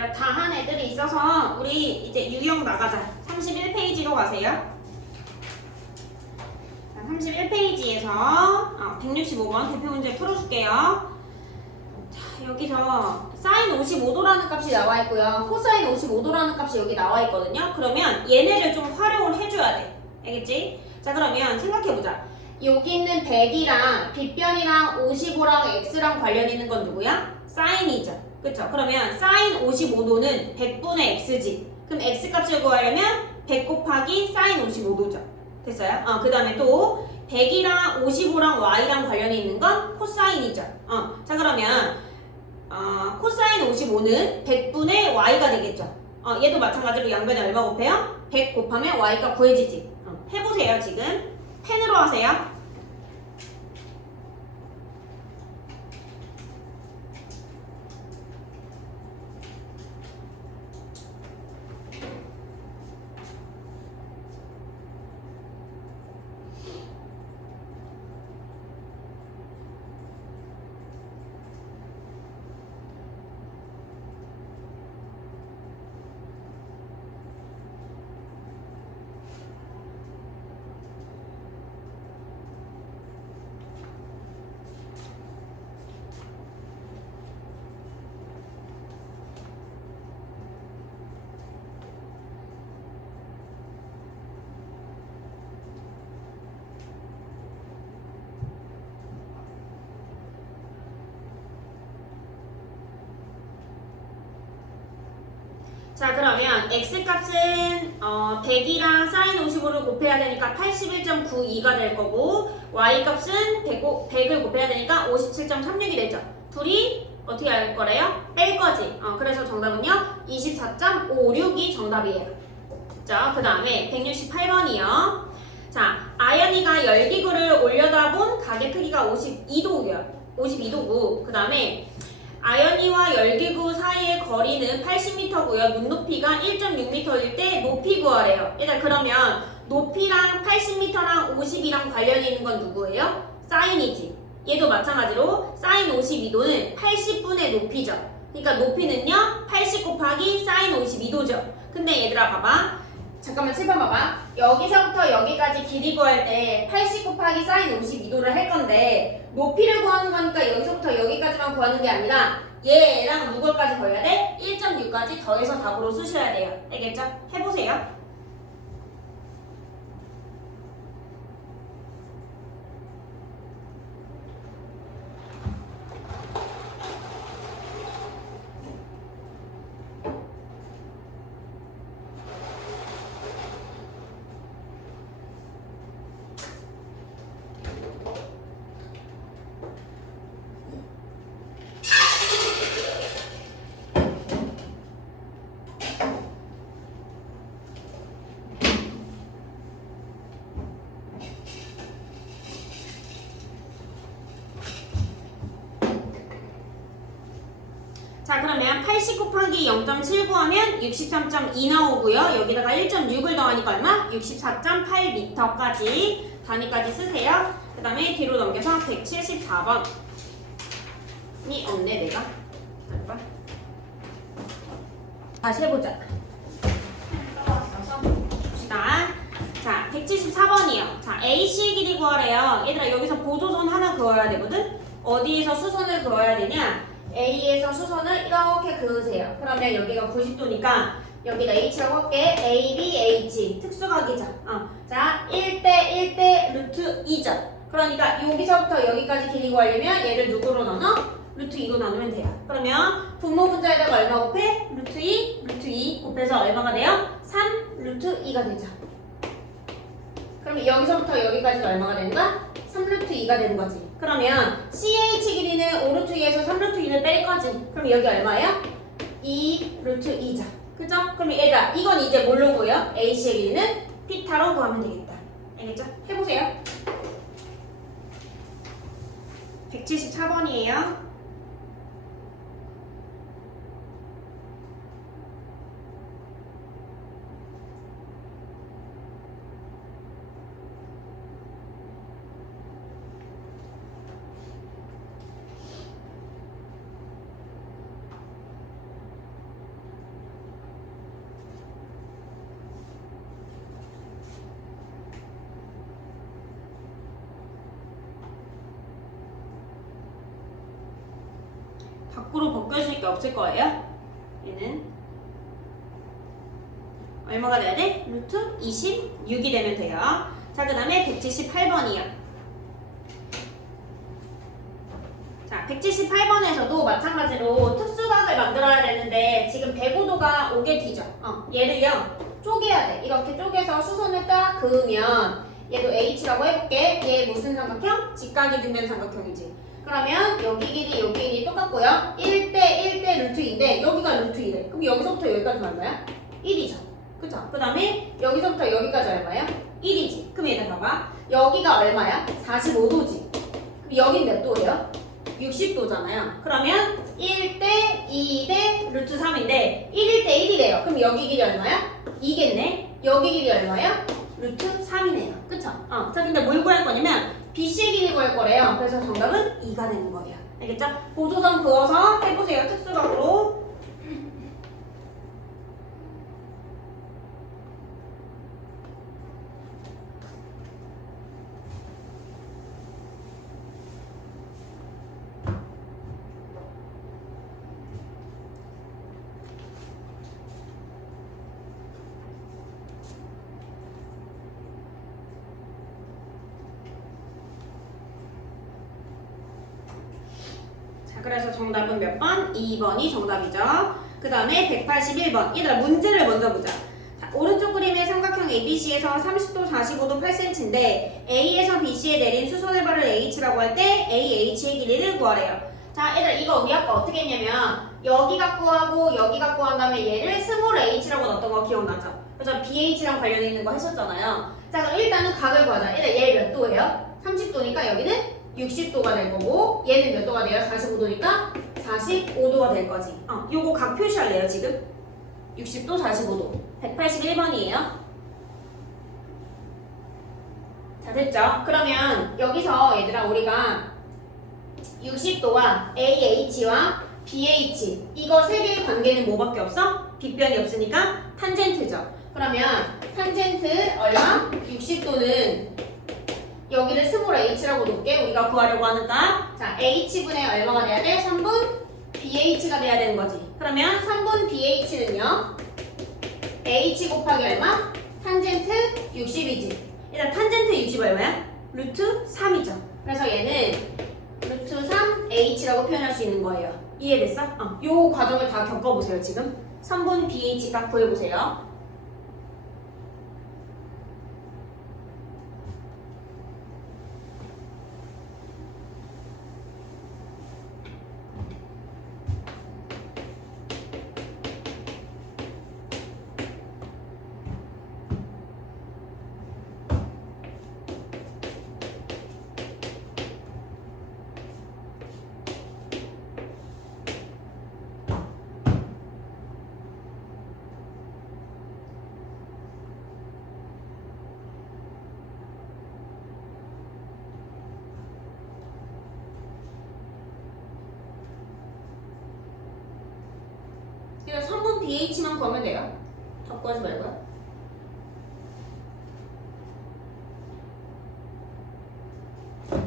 얘들아 다 한 애들이 있어서 우리 이제 유형 나가자. 31페이지로 가세요. 31페이지에서 165번 대표 문제 풀어줄게요. 자, 여기서 사인 55도라는 값이 나와 있고요. 코사인 55도라는 값이 여기 나와 있거든요. 그러면 얘네를 좀 활용을 해줘야 돼. 알겠지? 자, 그러면 생각해보자. 여기 있는 100이랑 빗변이랑 55랑 x랑 관련 있는 건 누구야? 사인이죠. 그쵸? 그러면 사인 55도는 100분의 x지. 그럼 x 값을 구하려면 100 곱하기 사인 55도죠. 됐어요? 그 다음에 또 100이랑 55랑 y랑 관련이 있는 건 코사인이죠. 자, 그러면 코사인 55는 100분의 y가 되겠죠. 얘도 마찬가지로 양변에 얼마 곱해요? 100 곱하면 y가 구해지지. 해보세요. 지금 펜으로 하세요. 자, 그러면 x값은 100이랑 사인 55를 곱해야 되니까 81.92가 될 거고 y값은 100을 곱해야 되니까 57.36이 되죠. 둘이 어떻게 할 거래요? 뺄 거지. 그래서 정답은요 24.56이 정답이에요. 자, 그 다음에 168번이요. 자, 아연이가 열기구를 올려다본 가게 크기가 52도고요. 52도고 그 다음에 아연이와 열기구 사이의 거리는 80m고요. 눈높이가 1.6m일 때 높이 구하래요. 일단 그러면 높이랑 80m랑 50이랑 관련이 있는 건 누구예요? 사인이지. 얘도 마찬가지로 사인 52도는 80분의 높이죠. 그러니까 높이는요 80 곱하기 사인 52도죠. 근데 얘들아 봐봐. 잠깐만 7번 봐봐. 여기서부터 여기까지 길이 구할 때 80 곱하기 사인 52도를 할 건데 높이를 구하는 거니까 여기서부터 여기까지만 구하는 게 아니라 얘랑 누구까지 더해야 돼? 1.6까지 더해서 답으로 쓰셔야 돼요. 알겠죠? 해보세요. 자, 그러면 80 곱하기 0.79 하면 63.2 나오고요. 여기다가 1.6을 더하니까 얼마? 64.8m까지 단위까지 쓰세요. 그 다음에 뒤로 넘겨서 174번이 없네 내가. 잠깐. 다시 해보자. 봅시다. 자, 174번이요. 자, AC의 길이 구하래요. 얘들아 여기서 보조선 하나 그어야 되거든? 어디에서 수선을 그어야 되냐? A에서 수선을 이렇게 그으세요. 그러면 여기가 90도니까 여기다 H라고 할게. A, B, H. 특수각이죠. 자, 1대 1대 루트 2죠. 그러니까 여기서부터 여기까지 길이 구하려면 얘를 누구로 나눠? 루트 2로 나누면 돼요. 그러면 분모분자에다가 얼마 곱해? 루트 2, 루트 2 곱해서 얼마가 돼요? 3 루트 2가 되죠. 그러면 여기서부터 여기까지가 얼마가 되는가? 3루트 2가 되는 거지. 그러면 CH 길이는 5루트 2에서 3루트 2를 뺄 거지. 그럼 여기 얼마예요? 2루트 2죠. 그죠? 그럼 얘들아 이건 이제 뭘로 구해요? AC의 길이는 피타로 구하면 되겠다. 알겠죠? 해보세요. 174번이에요. 밖으로 벗겨질 게 없을 거예요. 얘는 얼마가 돼야 돼? 루트 26이 되면 돼요. 자, 그 다음에 178번이요. 자, 178번에서도 마찬가지로 특수각을 만들어야 되는데 지금 105도가 오게 뒤져. 얘를요 쪼개야 돼. 이렇게 쪼개서 수선을 딱 그으면 얘도 H라고 해볼게. 얘 무슨 삼각형? 직각이 등변 삼각형이지. 그러면 여기 길이 똑같고요. 1대 1대 루트 2인데 여기가 루트 2래. 그럼 여기서부터 여기까지 얼마야? 1이죠. 그쵸? 그 다음에 여기서부터 여기까지 얼마야? 1이지. 그럼 얘들 봐봐. 여기가 얼마야? 45도지. 그럼 여긴 몇 도예요? 60도잖아요. 그러면 1대 2대 루트 3인데 1일 때 1이래요. 그럼 여기 길이 얼마야? 2겠네. 여기 길이 얼마야? 루트 3이네요. 그쵸? 자, 근데 뭘 구할 거냐면 BC의 길이 구할 거래요. 그래서 정답은 2가 되는 거예요. 알겠죠? 보조선 그어서 해보세요. 특수각으로. 그래서 정답은 몇 번? 2번이 정답이죠. 그 다음에 181번. 얘들아 문제를 먼저 보자. 자, 오른쪽 그림의 삼각형 ABC에서 30도, 45도, 8cm인데 A에서 BC에 내린 수선의 H라고 할 때 AH의 길이를 구하래요. 자, 얘들아 이거 우리 아까 어떻게 했냐면 여기가 구하고 여기가 구한 다음에 얘를 스몰 h라고 넣었던 거 기억나죠? 그래서 BH랑 관련 있는 거 했었잖아요. 자, 그럼 일단은 각을 구하자. 얘들아 얘 몇 도예요? 30도니까 여기는 60도가 될 거고 얘는 몇 도가 돼요? 45도니까 45도가 될 거지. 요거 각 표시할래요 지금? 60도, 45도. 181번이에요. 자, 됐죠? 그러면 여기서 얘들아 우리가 60도와 AH와 BH 이거 세 개의 관계는 뭐밖에 없어? 빗변이 없으니까 탄젠트죠. 그러면 탄젠트 얼마? 60도는 여기를 스몰 h라고 놓을게. 우리가 구하려고 하니까 자 h분의 얼마가 돼야 돼? 3분 bh가 돼야 되는 거지. 그러면 3분 bh는요 h 곱하기 얼마? 탄젠트 60이지. 일단 탄젠트 60 얼마야? 루트 3이죠. 그래서 얘는 루트 3 h라고 표현할 수 있는 거예요. 이해됐어? 요 과정을 다 겪어보세요. 지금 3분 bh 각 구해보세요. 그냥 3분 BH만 구하면 돼요. 더 구하지 말고요.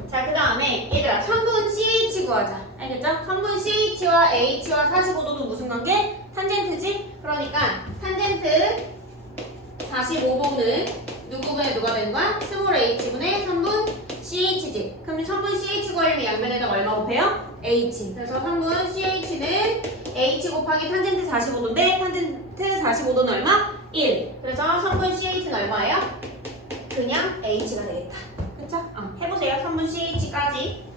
자, 그 다음에 얘들아 3분 CH 구하자. 알겠죠? 3분 CH와 H와 45도도 무슨 관계? 탄젠트지? 그러니까 탄젠트 45도는 누구분의 누가 되는 거야? 스몰 h분의 3분 CH지. 그럼 3분 CH 구하려면 양면에다 얼마 곱해요? H. 그래서 3분 CH는 H 곱하기 탄젠트 45도인데 탄젠트 45도는 얼마? 1. 그래서 3분 CH는 얼마예요? 그냥 H가 되겠다. 그쵸? 해보세요. 3분 CH까지.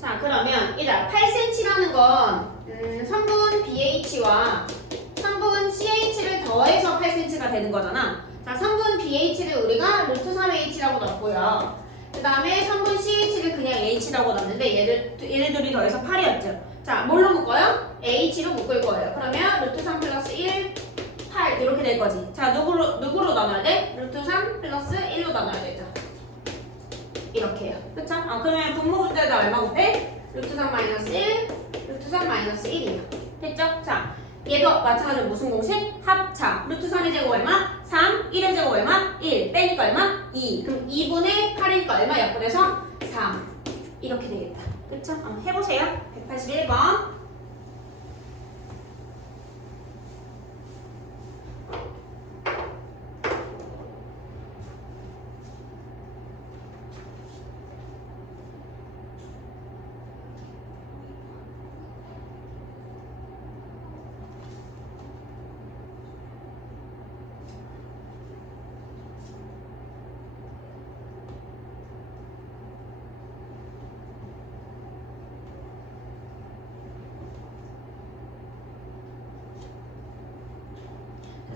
자, 그러면 얘들아 8cm라는 건 3분 BH와 3분 CH를 더해서 8cm가 되는 거잖아. 자, 3분 BH를 우리가 루트 3H라고 넣었고요. 그 다음에 3분 CH를 그냥 H라고 넣었는데 얘네들이 더해서 8이었죠. 자, 뭘로 묶어요? H로 묶을 거예요. 그러면 루트 3 플러스 1, 8 이렇게 될 거지. 자, 누구로 나눠야 돼? 루트 3 플러스 1로 나눠야 되죠. 이렇게요. 그쵸? 그러면 분모분자에다 얼마 곱해? 루트 3 마이너스 1, 루트 3 마이너스 1이에요. 됐죠? 자, 얘도 마찬가지로 무슨 공식? 합차. 루트 3의 제곱 얼마? 3, 1의 제곱 얼마? 1, 빼니까 얼마? 2. 그럼 2분의 8이니까 얼마 약분해서? 3. 이렇게 되겠다. 그쵸? 해보세요. 181번.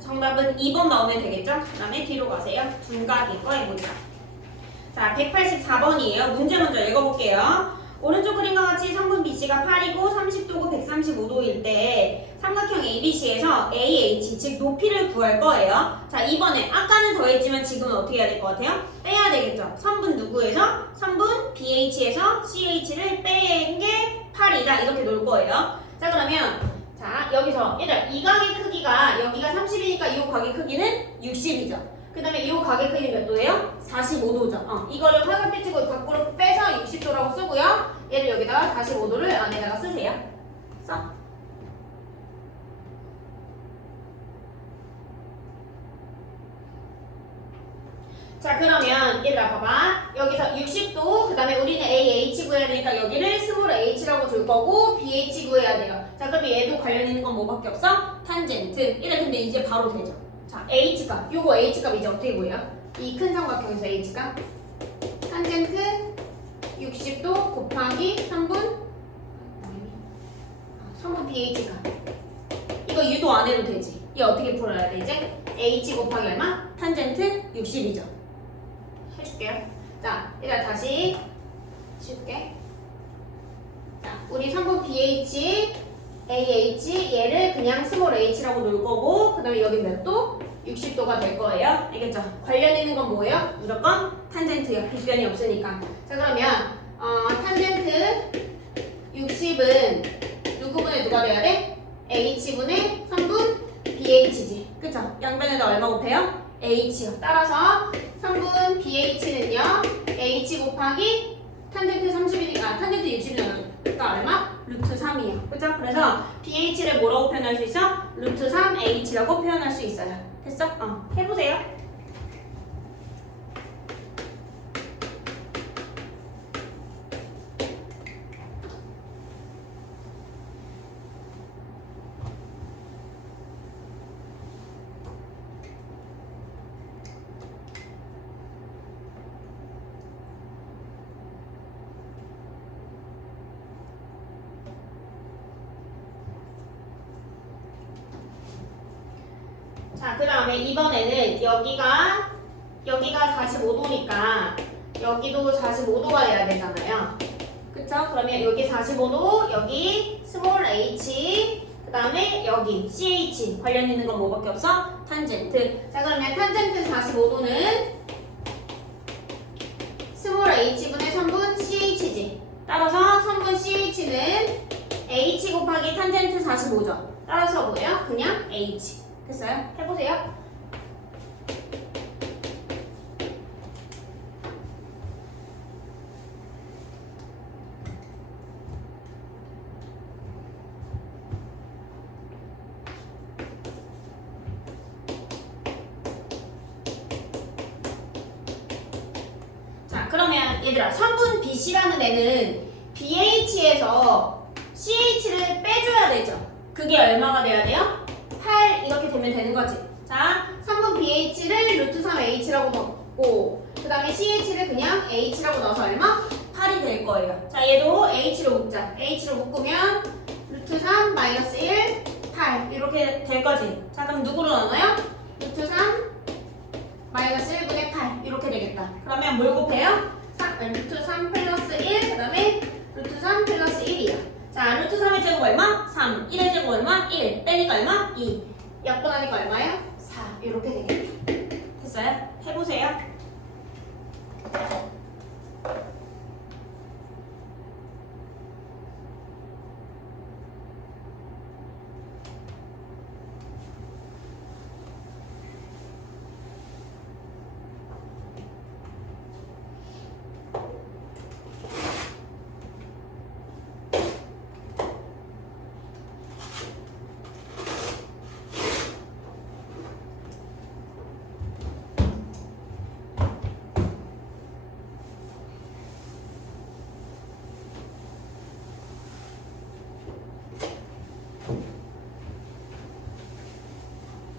정답은 2번 나오면 되겠죠? 그 다음에 뒤로 가세요. 둔각인 거 해보자. 자, 184번이에요. 문제 먼저 읽어볼게요. 오른쪽 그림과 같이 성분 BC가 8이고 30도고 135도일 때 삼각형 ABC에서 AH, 즉 높이를 구할 거예요. 자, 이번에 아까는 더했지만 지금은 어떻게 해야 될 것 같아요? 빼야 되겠죠? 선분 누구에서? 선분 BH에서 CH를 뺀 게 8이다. 이렇게 놓을 거예요. 자, 그러면 자, 여기서 얘들아, 이 각의 크기가 여기가 30이니까 이 각의 크기는 60이죠. 그 다음에 이 각의 크기는 몇 도예요? 45도죠. 이거를 화살표치고 밖으로 빼서 60도라고 쓰고요. 얘를 여기다가 45도를 안에다가 쓰세요. 써. 자, 그러면 얘들아 봐봐. 여기서 60도, 그 다음에 우리는 AH 구해야 되니까 여기를 스몰 h라고 둘 거고 BH 구해야 돼요. 자, 그러면 얘도 관련 있는 건 뭐밖에 없어? 탄젠트. 이래 근데 이제 바로 되죠. 자, H값. 요거 H값 이제 어떻게 구해요? 이 큰 삼각형에서 H값. 탄젠트 60도 곱하기 3분 BH값. 이거 유도 안 해도 되지. 얘 어떻게 풀어야 돼 이제? H 곱하기 얼마? 탄젠트 60이죠. 해줄게요. 자, 일단 다시 칠게. 자, 우리 3분 BH, AH 얘를 그냥 스몰 h라고 놓을 거고, 그 다음에 여기 몇 도? 60도가 될 거예요. 알겠죠? 관련 있는 건 뭐예요? 무조건 탄젠트예요. 빗변이 없으니까. 자, 그러면 탄젠트 60은 누구분의 누가 돼야 돼? H분의 3분 BH지. 그쵸? 양변에다 얼마 곱해요? H요. 따라서 3분 BH는요, H 곱하기 탄젠트 30이니까 탄젠트 60이잖아. 그러니까 얼마? 루트 3이에요. 그쵸? 그래서 BH를 뭐라고 표현할 수 있어? 루트 3H라고 표현할 수 있어요. 됐어? 해보세요. 자, 그 다음에 이번에는 여기가 45도니까 여기도 45도가 돼야 되잖아요. 그쵸? 그러면 여기 45도, 여기 스몰 h, 그 다음에 여기 ch 관련 있는 건 뭐밖에 없어? 탄젠트. 자, 그러면 탄젠트 45도는 스몰 h분의 3분 ch지. 따라서 3분 ch는 h 곱하기 탄젠트 45죠. 따라서 뭐예요? 그냥 h. 됐어요? 해보세요. 자, 그러면 얘들아, 3분 BC라는 애는 BH에서 CH를 빼줘야 되죠. 그게 얼마가 돼야 돼요? 8 이렇게 되면 되는 거지. 자, 3분 BH를 루트 3H라고 넣고 그 다음에 CH를 그냥 H라고 넣어서 얼마? 8이 될 거예요. 자, 얘도 H로 묶자. H로 묶으면 루트 3 마이너스 1, 8 이렇게 될 거지. 자, 그럼 누구로 나눠요? 루트 3 마이너스 1분의 8 이렇게 되겠다. 그러면 뭘 곱해요? 루트 3 플러스 1, 그 다음에 루트 3 플러스 1이야. 자, 루트 3의 제곱 얼마? 3. 1의 제곱 얼마? 1. 빼니까 얼마? 2. 약분하니까 얼마예요? 4. 이렇게 되겠다. 됐어요? 해보세요.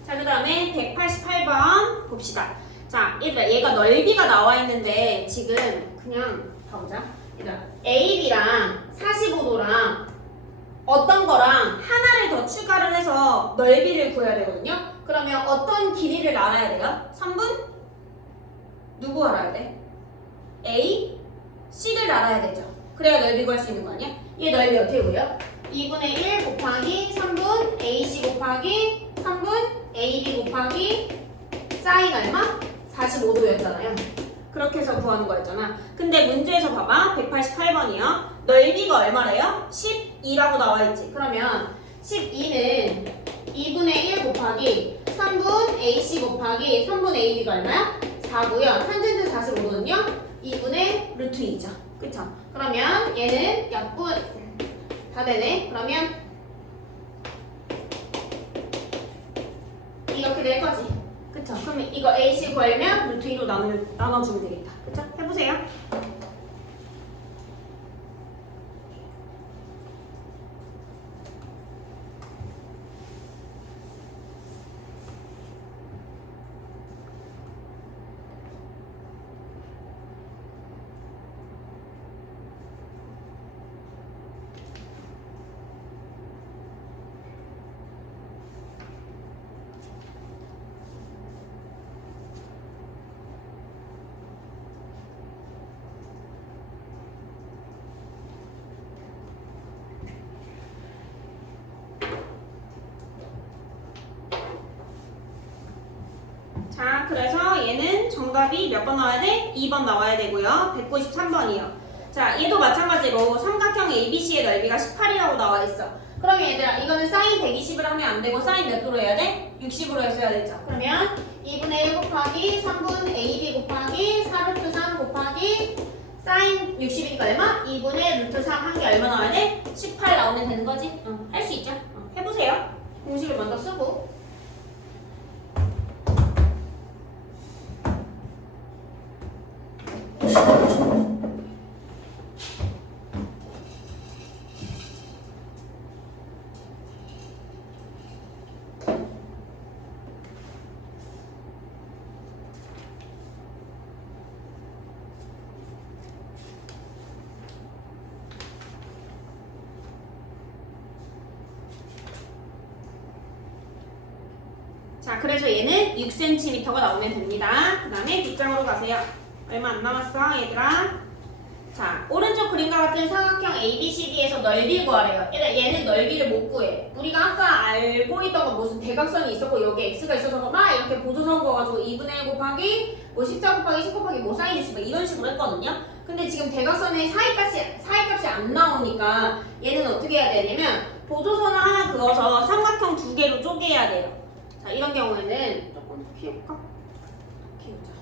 자, 그 다음에 188번 봅시다. 자, 얘가 넓이가 나와 있는데 지금 그냥 가보자. 얘들아, AB랑 45도랑 어떤 거랑 하나를 더 추가를 해서 넓이를 구해야 되거든요. 그러면 어떤 길이를 알아야 돼요? 3분? 누구 알아야 돼? A, C를 알아야 되죠. 그래야 넓이 구할 수 있는 거 아니야? 얘 넓이 어떻게 구해요? 2분의 1 곱하기 3분 AC 곱하기 3분 AB 곱하기 사인 얼마? 45도였잖아요. 그렇게 해서 구하는 거였잖아. 근데 문제에서 봐봐. 188번이요. 넓이가 얼마래요? 12라고 나와있지. 그러면 12는 2분의 1 곱하기 3분 AC 곱하기 3분 AB가 얼마야? 4고요. 탄젠트 45도는요? 2분의 루트 2죠. 그쵸? 그러면 얘는 약분 다 되네. 그러면 이렇게 될 거지. 그쵸? 그럼 이거 AC 구하려면 루트 2로 나눠주면 되겠다. 그쵸? 해보세요. 자, 그래서 얘는 정답이 몇 번 나와야 돼? 2번 나와야 되고요. 193번이요. 자, 얘도 마찬가지로 삼각형 ABC의 넓이가 18이라고 나와 있어. 그러면 얘들아, 이거는 사인 120을 하면 안 되고 사인 몇 도로 해야 돼? 60으로 했어야 되죠. 그러면 2분의 1 곱하기 3분 AB 곱하기 4루트 3 곱하기 사인 60이니까 얼마? 2분의 루트 3 한 게 얼마 나와야 돼? 18 나오면 되는 거지? 할 수 있죠? 해보세요. 공식을 먼저 쓰고. 자, 그래서 얘는 6cm가 나오면 됩니다. 그 다음에 뒷장으로 가세요. 얼마 안 남았어, 얘들아. 자, 오른쪽 그림과 같은 삼각형 ABCD에서 넓이 구하래요. 얘는 넓이를 못 구해. 우리가 아까 알고 있던 건 무슨 대각선이 있었고 여기 x가 있어서 막 이렇게 보조선 그어가지고 2분의 1 곱하기 뭐 14 곱하기 10 곱하기 뭐 사인 60 이런 식으로 했거든요. 근데 지금 대각선에 사이값이 안 나오니까 얘는 어떻게 해야 되냐면 보조선을 하나 그어서 삼각형 두 개로 쪼개야 돼요. 자, 이런 경우에는 조금 키울까? 키우자.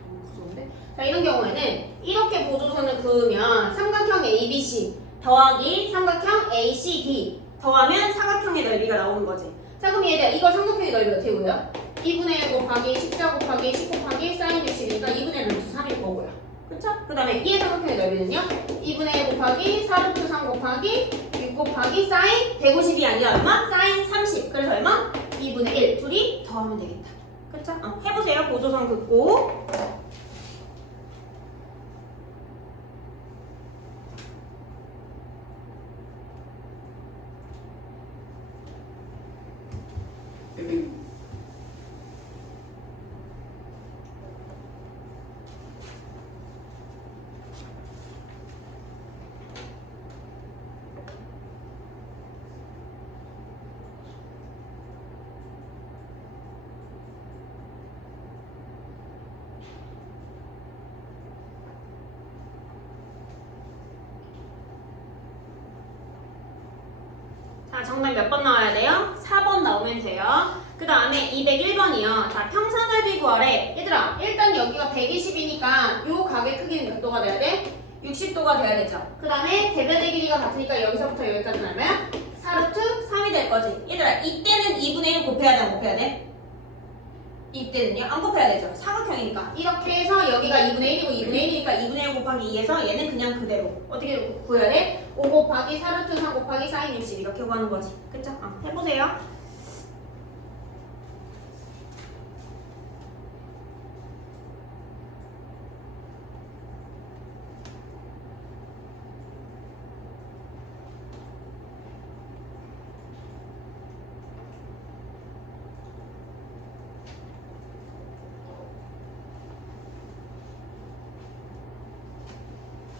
너무 무서운데? 자, 이런 경우에는 이렇게 보조선을 그으면 삼각형 ABC 더하기 삼각형 ACD 더하면 삼각형의 넓이가 나오는 거지. 자, 그럼 얘들아, 이거 삼각형의 넓이 어떻게 구해요? 2분의 1 곱하기 14 곱하기 10 곱하기 사인 60이니까 2분의 루트 3일 거고요. 그쵸? 그 다음에 이의 삼각형의 넓이는요? 2분의 1 곱하기 4루트 3 곱하기 6 곱하기 사인 150이 아니라 얼마? 사인 30. 그래서 얼마? 2분의 1. 둘이 더하면 되겠다. 그쵸? 해보세요. 보조선 긋고. 정답 몇 번 나와야 돼요? 4번 나오면 돼요. 그 다음에 201번이요. 자, 평선넓이 구하래. 얘들아, 일단 여기가 120이니까 요 각의 크기는 몇 도가 돼야 돼? 60도가 돼야 되죠. 그 다음에 대변의 길이가 같으니까 여기서부터 여기까지는 얼마야? 4루트 3이 될 거지. 얘들아, 이때는 2분의 1 곱해야 돼, 안 곱해야 돼? 이때는요? 안 곱해야 되죠. 사각형이니까. 이렇게 해서 여기가 2분의 1이고 2분의 1이니까 2분의 1 곱하기 2에서 얘는 그냥 그대로. 어떻게 구해야 돼? 5 곱하기 4루트 3 곱하기 사인 60 이렇게 구하는 거지. 그쵸? 해보세요.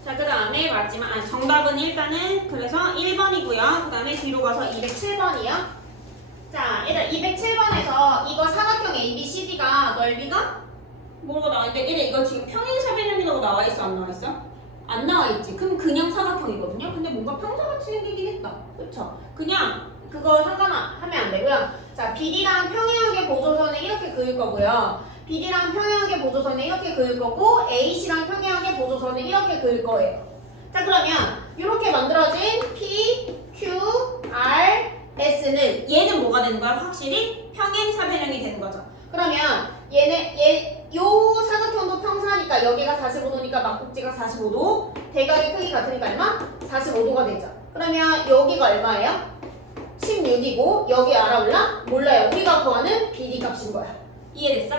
자, 그 다음에 마지막, 정답은 일단은 그래서 1번이고요. 그 다음에 뒤로 가서 207번이요. 자, 얘들 207번에서 이거 사각형 ABCD가 넓이가 뭐가 나와 있는데 얘들 이거 지금 평행사변형이라고 나와 있어, 안 나와 있어? 안 나와 있지. 그럼 그냥 사각형이거든요. 근데 뭔가 평사같이 생기긴 했다. 그쵸? 그냥 그거 상관하면 안 되고요. 자, BD랑 평행하게 보조선을 이렇게 그을 거고요. BD랑 평행하게 보조선을 이렇게 그을 거고 AC랑 평행하게 보조선을 이렇게 그을 거예요. 자, 그러면 이렇게 만들어진 P, Q, R, S는 얘는 뭐가 되는 거야? 확실히 평행사변형이 되는 거죠. 그러면 요 사각형도 평사니까 여기가 45도니까 막국지가 45도, 대각의 크기 같으니까 얼마? 45도가 되죠. 그러면 여기가 얼마예요? 16이고 여기 알아올라? 몰라요. 우리가 구하는 BD 값인 거야. 이해됐어?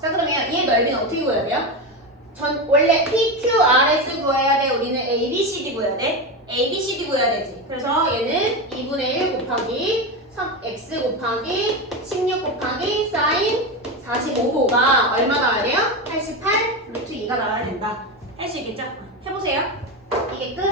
자, 그러면 얘 넓이는 어떻게 구해야 돼요? 원래 PQRS 구해야 돼. 우리는 ABCD 구해야 돼. ABCD 구해야 되지. 그래서 얘는 2분의 1 곱하기 3x 곱하기 16 곱하기 사인 45도가 얼마 나와야 돼요? 88 루트 2가 나와야 된다. 할 수 있겠죠? 해보세요. 이게 끝.